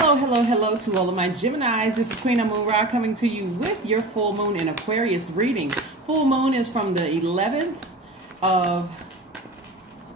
Hello, hello, hello to all of my Geminis. This is Queen Amura coming to you with your full moon in Aquarius reading. Full moon is from the 11th of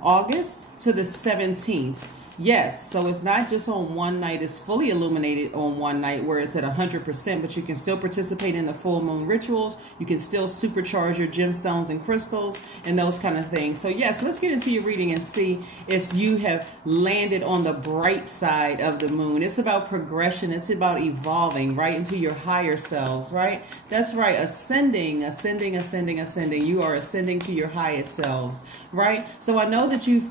August to the 17th. Yes, so it's not just on one night, it's fully illuminated on one night where it's at 100%, but you can still participate in the full moon rituals. You can still supercharge your gemstones and crystals and those kind of things. So yes, let's get into your reading and see if you have landed on the bright side of the moon. It's about progression. It's about evolving right into your higher selves, right? That's right. Ascending, ascending, ascending, ascending. You are ascending to your highest selves, right? So I know that you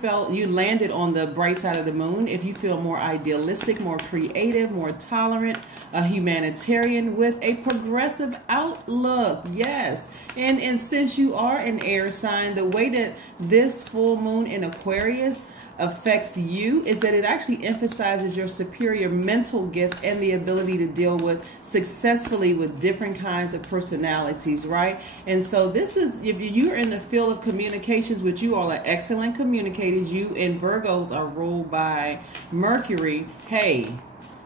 landed on the bright side of the moon if you feel more idealistic, more creative, more tolerant, a humanitarian with a progressive outlook. Yes. And since you are an air sign, the way that this full moon in Aquarius affects you is that it actually emphasizes your superior mental gifts and the ability to deal with successfully with different kinds of personalities, right? And so this is, if you're in the field of communications, which you all are excellent communicators, you and Virgos are ruled by Mercury. Hey,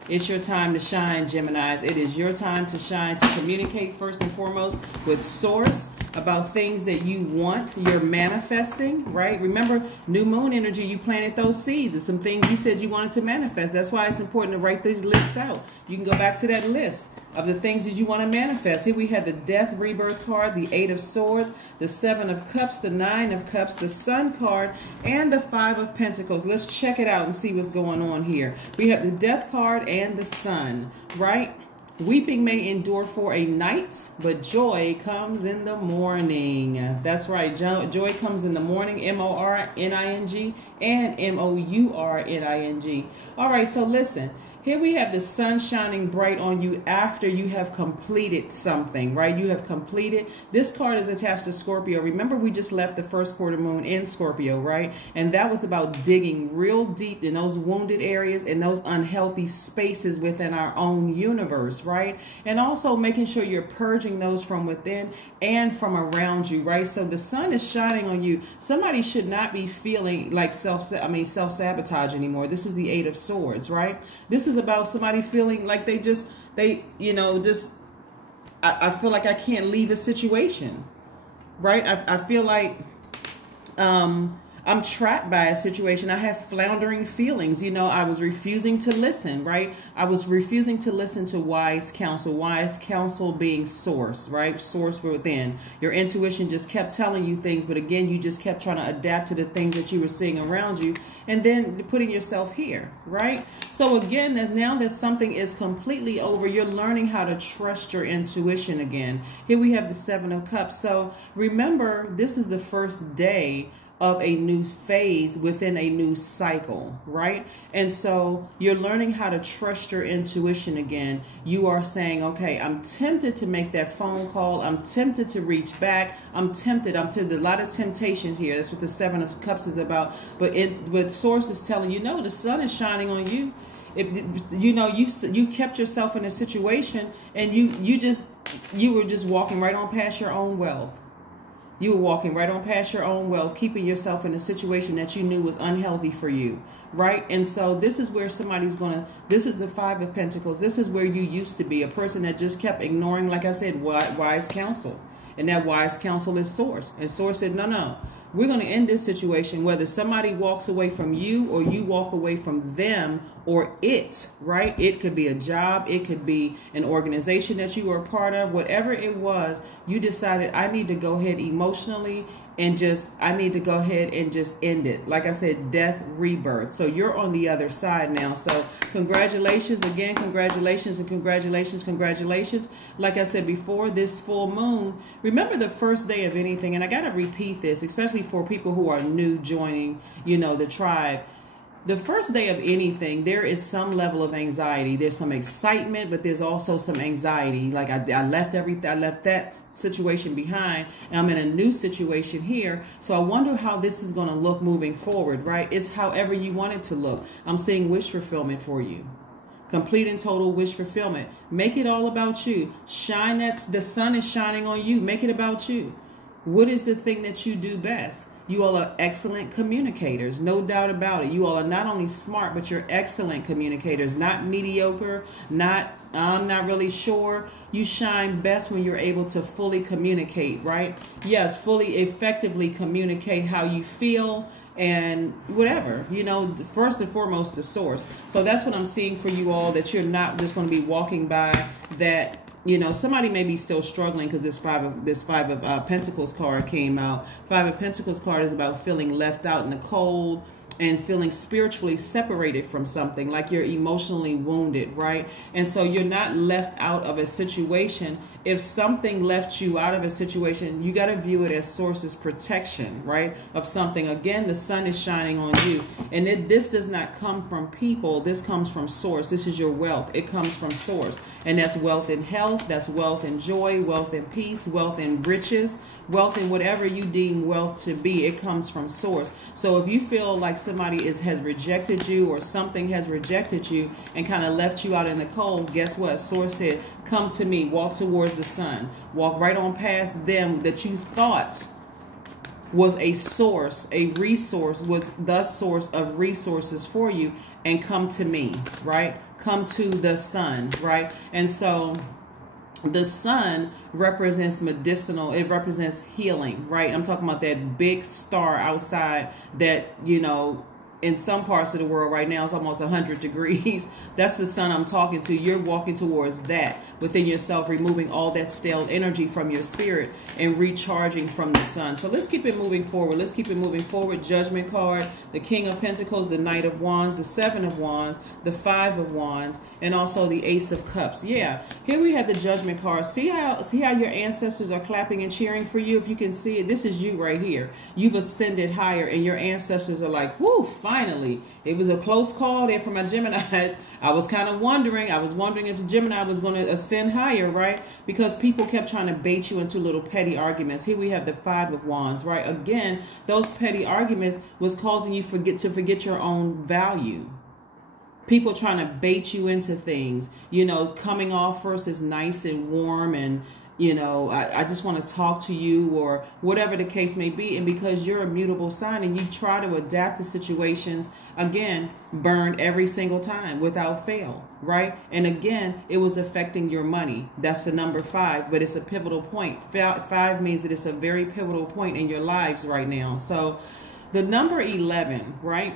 it's your time to shine, Geminis. It is your time to shine, to communicate first and foremost with Source about things that you want, you're manifesting, right? Remember, new moon energy, you planted those seeds. It's some things you said you wanted to manifest. That's why it's important to write these lists out. You can go back to that list of the things that you want to manifest. Here we had the Death Rebirth card, the 8 of Swords, the 7 of Cups, the 9 of Cups, the Sun card, and the 5 of Pentacles. Let's check it out and see what's going on here. We have the Death card and the Sun, right? Weeping may endure for a night, but joy comes in the morning. That's right. Joy comes in the morning, M-O-R-N-I-N-G and M-O-U-R-N-I-N-G. All right, so listen. Here we have the sun shining bright on you after you have completed something, right? You have completed. This card is attached to Scorpio. Remember, we just left the first quarter moon in Scorpio, right? And that was about digging real deep in those wounded areas and those unhealthy spaces within our own universe, right? And also making sure you're purging those from within and from around you, right? So the sun is shining on you. Somebody should not be feeling like self-sabotage anymore. This is the 8 of Swords, right? This is about somebody feeling like I feel like I can't leave a situation, right? I feel like I'm trapped by a situation. I have floundering feelings. You know, I was refusing to listen, right? I was refusing to listen to wise counsel being Source, right? Source within. Your intuition just kept telling you things, but again, you just kept trying to adapt to the things that you were seeing around you and then putting yourself here, right? So again, now that something is completely over, you're learning how to trust your intuition again. Here we have the 7 of Cups. So remember, this is the first day of a new phase within a new cycle, right? And so you're learning how to trust your intuition again. You are saying, okay, I'm tempted to make that phone call. I'm tempted to reach back. I'm tempted. A lot of temptations here. That's what the 7 of Cups is about. But what Source is telling you, no, the sun is shining on you. If you know you kept yourself in a situation and you were just walking right on past your own wealth. You were walking right on past your own wealth, keeping yourself in a situation that you knew was unhealthy for you, right? And so this is where this is the 5 of Pentacles. This is where you used to be, a person that just kept ignoring, like I said, wise counsel. And that wise counsel is Source. And Source said, no, we're going to end this situation, whether somebody walks away from you or you walk away from them or it, right? It could be a job. It could be an organization that you were a part of. Whatever it was, you decided, I need to go ahead emotionally and I need to go ahead and just end it. Like I said, death, rebirth. So you're on the other side now. So congratulations again, congratulations and congratulations, congratulations. Like I said before, this full moon, remember the first day of anything, and I got to repeat this, especially for people who are new joining, the tribe. The first day of anything, there is some level of anxiety. There's some excitement, but there's also some anxiety. Like I left everything, I left that situation behind, and I'm in a new situation here. So I wonder how this is going to look moving forward, right? It's however you want it to look. I'm seeing wish fulfillment for you. Complete and total wish fulfillment. Make it all about you. Shine the sun is shining on you. Make it about you. What is the thing that you do best? You all are excellent communicators, no doubt about it. You all are not only smart, but you're excellent communicators, not mediocre, not, I'm not really sure. You shine best when you're able to fully communicate, right? Yes, fully effectively communicate how you feel and whatever, you know, first and foremost, the source. So that's what I'm seeing for you all, that you're not just going to be walking by that. You know, somebody may be still struggling because this five of Pentacles card came out. Five of Pentacles card is about feeling left out in the cold and feeling spiritually separated from something, like you're emotionally wounded, right? And so you're not left out of a situation. If something left you out of a situation, you got to view it as source's protection, right? Of something. Again, the sun is shining on you. And this does not come from people. This comes from source. This is your wealth. It comes from source. And that's wealth in health. That's wealth in joy, wealth in peace, wealth in riches, wealth in whatever you deem wealth to be. It comes from source. So if you feel like somebody has rejected you, or something has rejected you and kind of left you out in the cold, guess what? Source said, come to me, walk towards the sun, walk right on past them that you thought was a source, a resource, was the source of resources for you, and come to me, right? Come to the sun, right? And so the sun represents medicinal. It represents healing, right? I'm talking about that big star outside that, you know, in some parts of the world right now, it's almost 100 degrees. That's the sun I'm talking to. You're walking towards that within yourself, removing all that stale energy from your spirit and recharging from the sun. So let's keep it moving forward. Let's keep it moving forward. Judgment card, the King of Pentacles, the Knight of Wands, the Seven of Wands, the Five of Wands, and also the Ace of Cups. Yeah, here we have the Judgment card. See how your ancestors are clapping and cheering for you? If you can see it, this is you right here. You've ascended higher, and your ancestors are like, whoo, finally. It was a close call there for my Geminis. I was kind of wondering. I was wondering if the Gemini was going to ascend higher, right? Because people kept trying to bait you into little petty arguments. Here we have the Five of Wands, right? Again, those petty arguments was causing you to forget your own value. People trying to bait you into things, you know, coming off first as nice and warm and, you know, I just want to talk to you, or whatever the case may be. And because you're a mutable sign and you try to adapt to situations, again, burned every single time without fail, right? And again, it was affecting your money. That's the number 5, but it's a pivotal point. 5 means that it's a very pivotal point in your lives right now. So the number 11, right?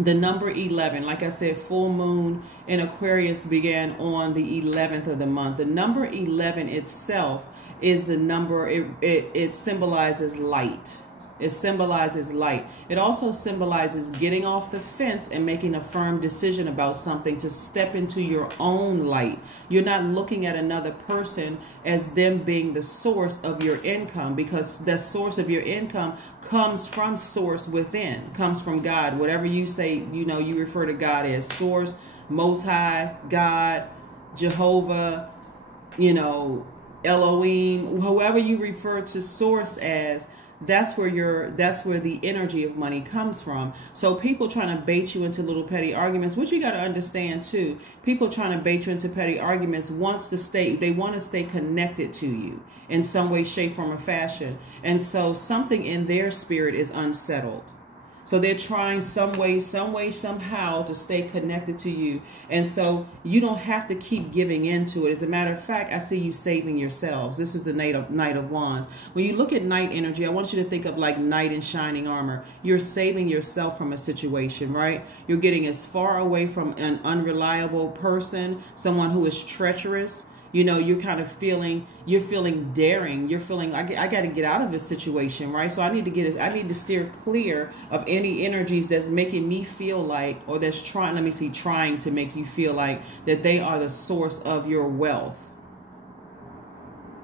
The number 11, like I said, full moon in Aquarius began on the 11th of the month. The number 11 itself is the number, it symbolizes light. It symbolizes light. It also symbolizes getting off the fence and making a firm decision about something, to step into your own light. You're not looking at another person as them being the source of your income, because the source of your income comes from source within, comes from God. Whatever you say, you know, you refer to God as source, Most High, God, Jehovah, you know, Elohim, whoever you refer to source as, that's where the energy of money comes from. So people trying to bait you into little petty arguments, which you got to understand too. People trying to bait you into petty arguments they want to stay connected to you in some way, shape, form, or fashion. And so something in their spirit is unsettled. So they're trying some way, somehow to stay connected to you. And so you don't have to keep giving into it. As a matter of fact, I see you saving yourselves. This is the Knight of Wands. When you look at night energy, I want you to think of like knight in shining armor. You're saving yourself from a situation, right? You're getting as far away from an unreliable person, someone who is treacherous. You know, you're kind of feeling daring. You're feeling, I got to get out of this situation, right? So I need to steer clear of any energies that's making me feel like, or that's trying to make you feel like that they are the source of your wealth.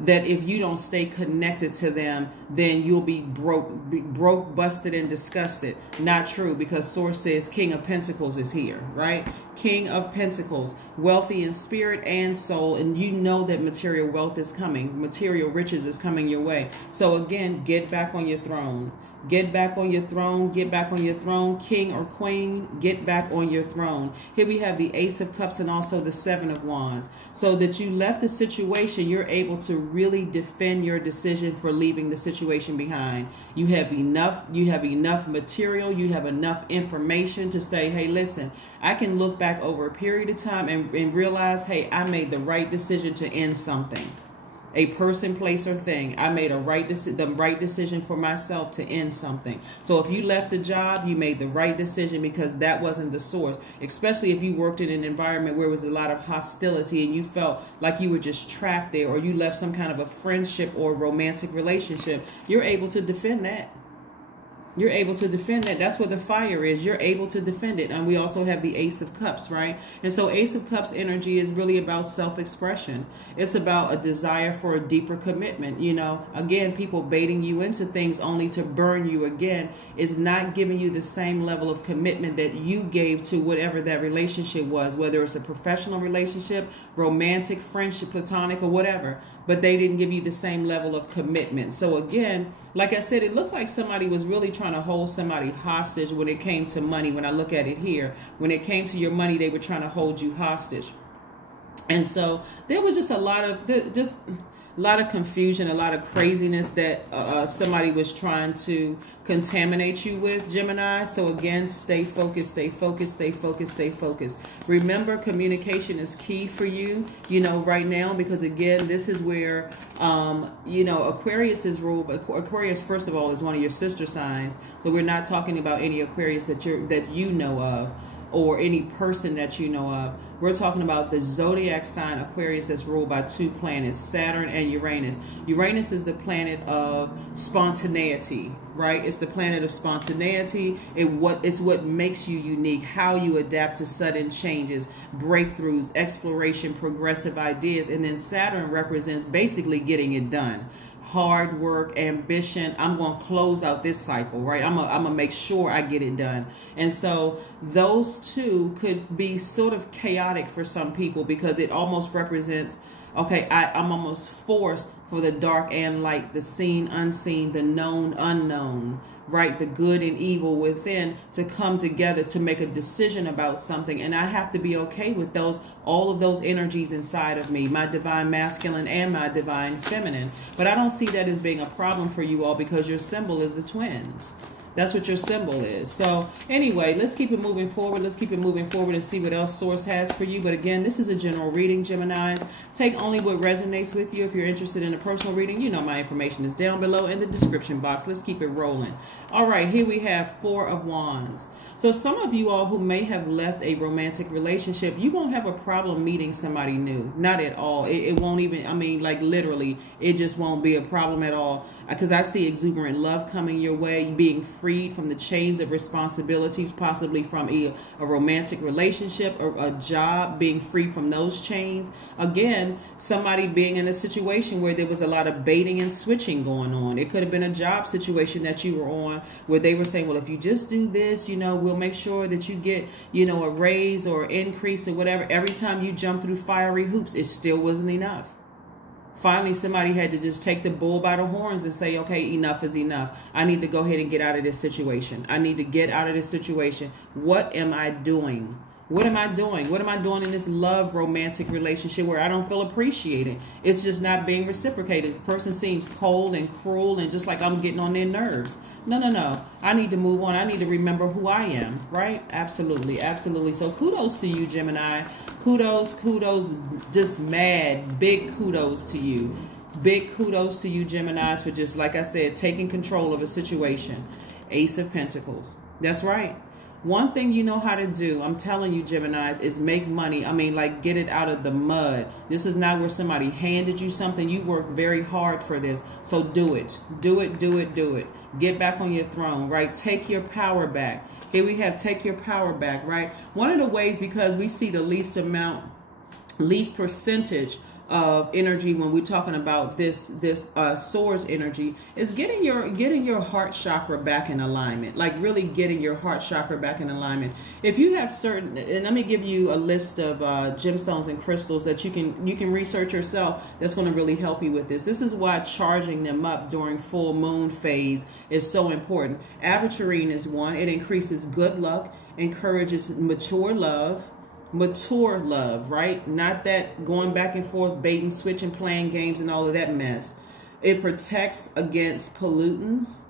That if you don't stay connected to them, then you'll be broke, busted, and disgusted. Not true, because source says King of Pentacles is here, right? King of Pentacles, wealthy in spirit and soul, and you know that material wealth is coming, material riches is coming your way. So again, get back on your throne. Get back on your throne. Get back on your throne. King or queen, get back on your throne. Here we have the Ace of Cups and also the Seven of Wands. So that you left the situation, you're able to really defend your decision for leaving the situation behind. You have enough material, you have enough information to say, hey, listen, I can look back over a period of time and realize, hey, I made the right decision to end something. A person, place, or thing. I made the right decision for myself to end something. So if you left a job, you made the right decision because that wasn't the source. Especially if you worked in an environment where there was a lot of hostility and you felt like you were just trapped there, or you left some kind of a friendship or romantic relationship, you're able to defend that. You're able to defend that. That's what the fire is. You're able to defend it. And we also have the Ace of Cups, right? And so Ace of Cups energy is really about self-expression. It's about a desire for a deeper commitment. You know, again, people baiting you into things only to burn you again is not giving you the same level of commitment that you gave to whatever that relationship was, whether it's a professional relationship, romantic, friendship, platonic, or whatever. But they didn't give you the same level of commitment. So again, like I said, it looks like somebody was really trying to hold somebody hostage when it came to money. When I look at it here, when it came to your money, they were trying to hold you hostage. And so there was just a lot of confusion, a lot of craziness that somebody was trying to contaminate you with, Gemini. So again, stay focused, stay focused, stay focused, stay focused. Remember, communication is key for you, you know, right now, because again, this is where, you know, Aquarius is ruled. Aquarius, first of all, is one of your sister signs. So we're not talking about any Aquarius that you know of, or any person that you know of. We're talking about the zodiac sign Aquarius that's ruled by two planets, Saturn and Uranus. Uranus is the planet of spontaneity, right? It's the planet of spontaneity. It's what makes you unique, how you adapt to sudden changes, breakthroughs, exploration, progressive ideas. And then Saturn represents basically getting it done. Hard work, ambition. I'm going to close out this cycle, right? I'm going to make sure I get it done. And so those two could be sort of chaotic for some people because it almost represents, okay, I'm almost forced for the dark and light, the seen, unseen, the known, unknown, right? The good and evil within to come together to make a decision about something. And I have to be okay with all of those energies inside of me, my divine masculine and my divine feminine. But I don't see that as being a problem for you all because your symbol is the twin. That's what your symbol is. So anyway, let's keep it moving forward. Let's keep it moving forward and see what else Source has for you. But again, this is a general reading, Geminis. Take only what resonates with you. If you're interested in a personal reading, you know my information is down below in the description box. Let's keep it rolling. All right, here we have Four of Wands. So some of you all who may have left a romantic relationship, you won't have a problem meeting somebody new. Not at all. It won't even, I mean, like literally, it just won't be a problem at all. Because I see exuberant love coming your way, being freed from the chains of responsibilities, possibly from a romantic relationship or a job, being free from those chains. Again, somebody being in a situation where there was a lot of baiting and switching going on. It could have been a job situation that you were on where they were saying, well, if you just do this, you know, we'll make sure that you get, you know, a raise or increase or whatever. Every time you jump through fiery hoops, it still wasn't enough. Finally, somebody had to just take the bull by the horns and say, okay, enough is enough. I need to go ahead and get out of this situation. I need to get out of this situation. What am I doing? What am I doing? What am I doing in this love romantic relationship where I don't feel appreciated? It's just not being reciprocated. The person seems cold and cruel and just like I'm getting on their nerves. No, no, no. I need to move on. I need to remember who I am, right? Absolutely, absolutely. So kudos to you, Gemini. Kudos, kudos, just mad, big kudos to you. Big kudos to you, Geminis, for just, like I said, taking control of a situation. Ace of Pentacles. That's right. One thing you know how to do, I'm telling you, Geminis, is make money. I mean, like, get it out of the mud. This is not where somebody handed you something. You work very hard for this. So do it. Do it, do it, do it. Get back on your throne, right? Take your power back. Here we have take your power back, right? One of the ways, because we see the least percentage of energy when we're talking about this swords energy is getting your heart chakra back in alignment, like really getting your heart chakra back in alignment. If you have certain, and let me give you a list of gemstones and crystals that you can research yourself, that's going to really help you with this. This is why charging them up during full moon phase is so important. Aventurine is one. It increases good luck, encourages mature love, right? Not that going back and forth, bait and switch and playing games and all of that mess. It protects against pollutants,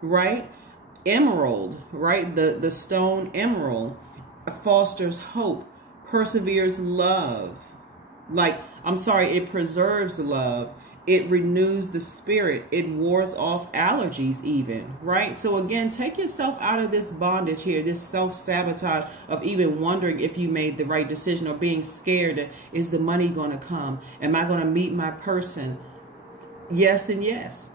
right? Emerald, right? The stone emerald fosters hope, perseveres love. It preserves love. It renews the spirit. It wards off allergies even, right? So again, take yourself out of this bondage here, this self-sabotage of even wondering if you made the right decision or being scared that, is the money going to come? Am I going to meet my person? Yes and yes.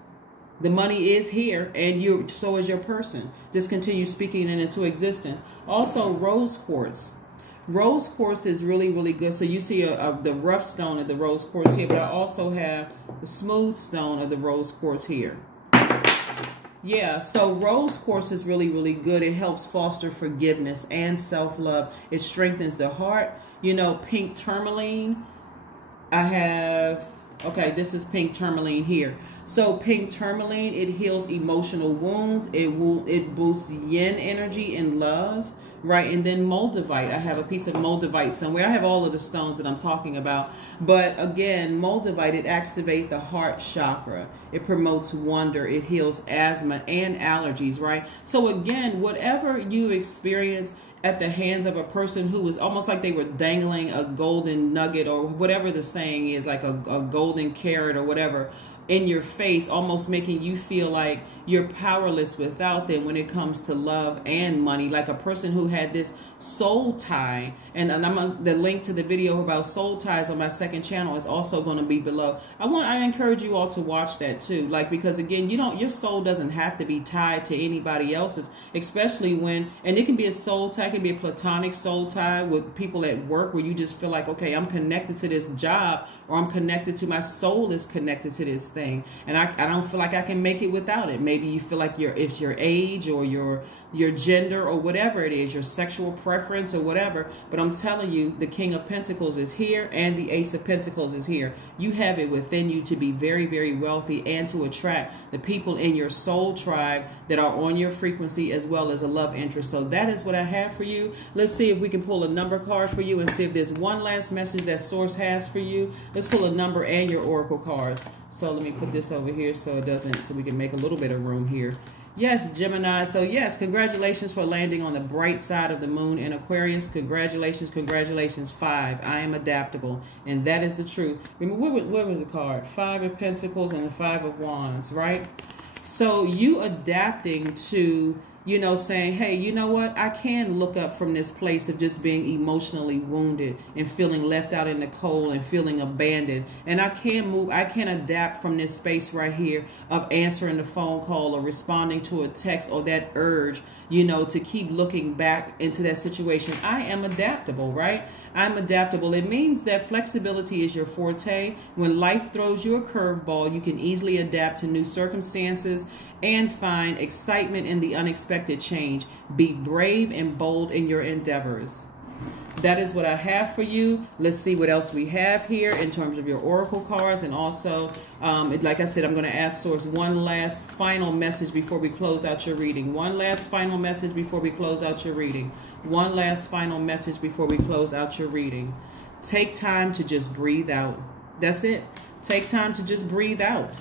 The money is here, and so is your person. Just continue speaking it into existence. Also, rose quartz. Rose quartz is really, really good. So you see the rough stone of the rose quartz here, but I also have the smooth stone of the rose quartz here. Yeah, so rose quartz is really, really good. It helps foster forgiveness and self-love. It strengthens the heart. You know, pink tourmaline. I have, okay, this is pink tourmaline here. So pink tourmaline, it heals emotional wounds. It boosts yin energy and love. Right, and then Moldavite. I have a piece of Moldavite somewhere. I have all of the stones that I'm talking about. But again, Moldavite, it activates the heart chakra. It promotes wonder. It heals asthma and allergies, right? So again, whatever you experience at the hands of a person who was almost like they were dangling a golden nugget or whatever the saying is, like a golden carrot or whatever, in your face, almost making you feel like you're powerless without them when it comes to love and money. Like a person who had this soul tie, and the link to the video about soul ties on my second channel is also going to be below. I encourage you all to watch that too, like, because again, your soul doesn't have to be tied to anybody else's, especially when, and it can be a soul tie, it can be a platonic soul tie with people at work where you just feel like, okay, I'm connected to this job, or I'm connected to, my soul is connected to this thing, and I don't feel like I can make it without it. Maybe you feel like it's your age or your gender or whatever it is, your sexual preference or whatever. But I'm telling you, the King of Pentacles is here and the Ace of Pentacles is here. You have it within you to be very, very wealthy and to attract the people in your soul tribe that are on your frequency, as well as a love interest. So that is what I have for you. Let's see if we can pull a number card for you and see if there's one last message that Source has for you. Let's pull a number and your oracle cards. So let me put this over here so we can make a little bit of room here. Yes, Gemini. So yes, congratulations for landing on the bright side of the moon in Aquarius. Congratulations, congratulations. 5. I am adaptable. And that is the truth. Remember, where was the card? 5 of Pentacles and the 5 of Wands, right? So you adapting to, saying, hey, you know what? I can look up from this place of just being emotionally wounded and feeling left out in the cold and feeling abandoned. And I can move, I can adapt from this space right here of answering the phone call or responding to a text or that urge, to keep looking back into that situation. I am adaptable, right? I'm adaptable. It means that flexibility is your forte. When life throws you a curveball, you can easily adapt to new circumstances and find excitement in the unexpected change. Be brave and bold in your endeavors. That is what I have for you. Let's see what else we have here in terms of your oracle cards. And also, like I said, I'm going to ask Source one last final message before we close out your reading. One last final message before we close out your reading. One last final message before we close out your reading. Take time to just breathe out. That's it. Take time to just breathe out.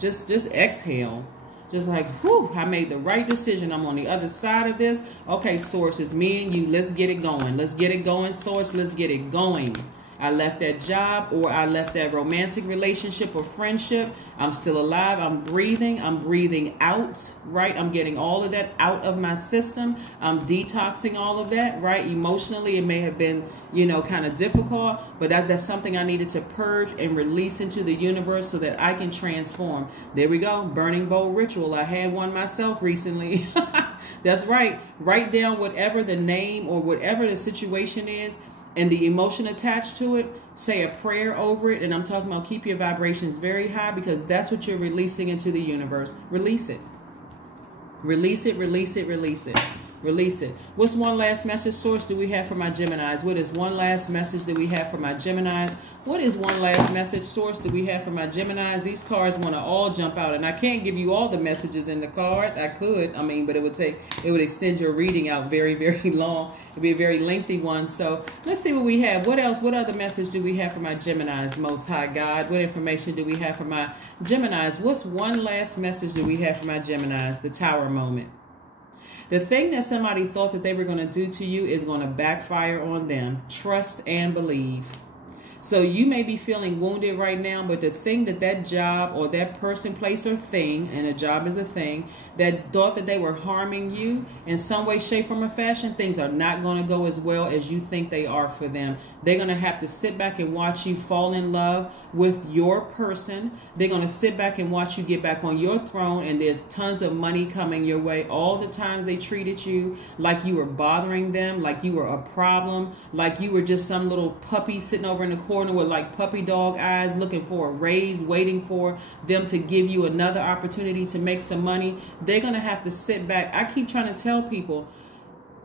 Just exhale. Just like, whew, I made the right decision. I'm on the other side of this. Okay, Source, it's me and you. Let's get it going. Let's get it going, Source. Let's get it going. I left that job, or I left that romantic relationship or friendship. I'm still alive. I'm breathing out, right? I'm getting all of that out of my system. I'm detoxing all of that, right? Emotionally, it may have been, kind of difficult, but that's something I needed to purge and release into the universe so that I can transform. There we go. Burning bowl ritual. I had one myself recently. That's right. Write down whatever the name or whatever the situation is, and the emotion attached to it, say a prayer over it. And I'm talking about keep your vibrations very high, because that's what you're releasing into the universe. Release it. Release it, release it, release it. Release it. What's one last message, Source, do we have for my Geminis? What is one last message that we have for my Geminis? What is one last message, Source, do we have for my Geminis? These cards want to all jump out, and I can't give you all the messages in the cards. I could, but it would extend your reading out very, very long. It'd be a very lengthy one. So let's see what we have. What else? What other message do we have for my Geminis, Most High God? What information do we have for my Geminis? What's one last message do we have for my Geminis? The Tower moment. The thing that somebody thought that they were going to do to you is going to backfire on them. Trust and believe. So you may be feeling wounded right now, but the thing that job or that person, place, or thing, and a job is a thing, that thought that they were harming you in some way, shape, form, or fashion, things are not going to go as well as you think they are for them. They're going to have to sit back and watch you fall in love with your person. They're going to sit back and watch you get back on your throne, and there's tons of money coming your way. All the times they treated you like you were bothering them, like you were a problem, like you were just some little puppy sitting over in the corner with like puppy dog eyes looking for a raise, waiting for them to give you another opportunity to make some money. They're going to have to sit back. I keep trying to tell people,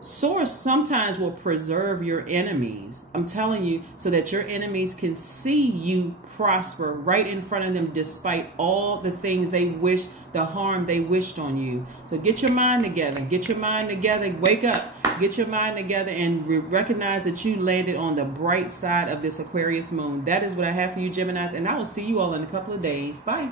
Source sometimes will preserve your enemies. I'm telling you, so that your enemies can see you prosper right in front of them, despite all the things they wish, the harm they wished on you. So get your mind together. Get your mind together. Wake up. Get your mind together and recognize that you landed on the bright side of this Aquarius moon. That is what I have for you, Geminis, and I will see you all in a couple of days. Bye.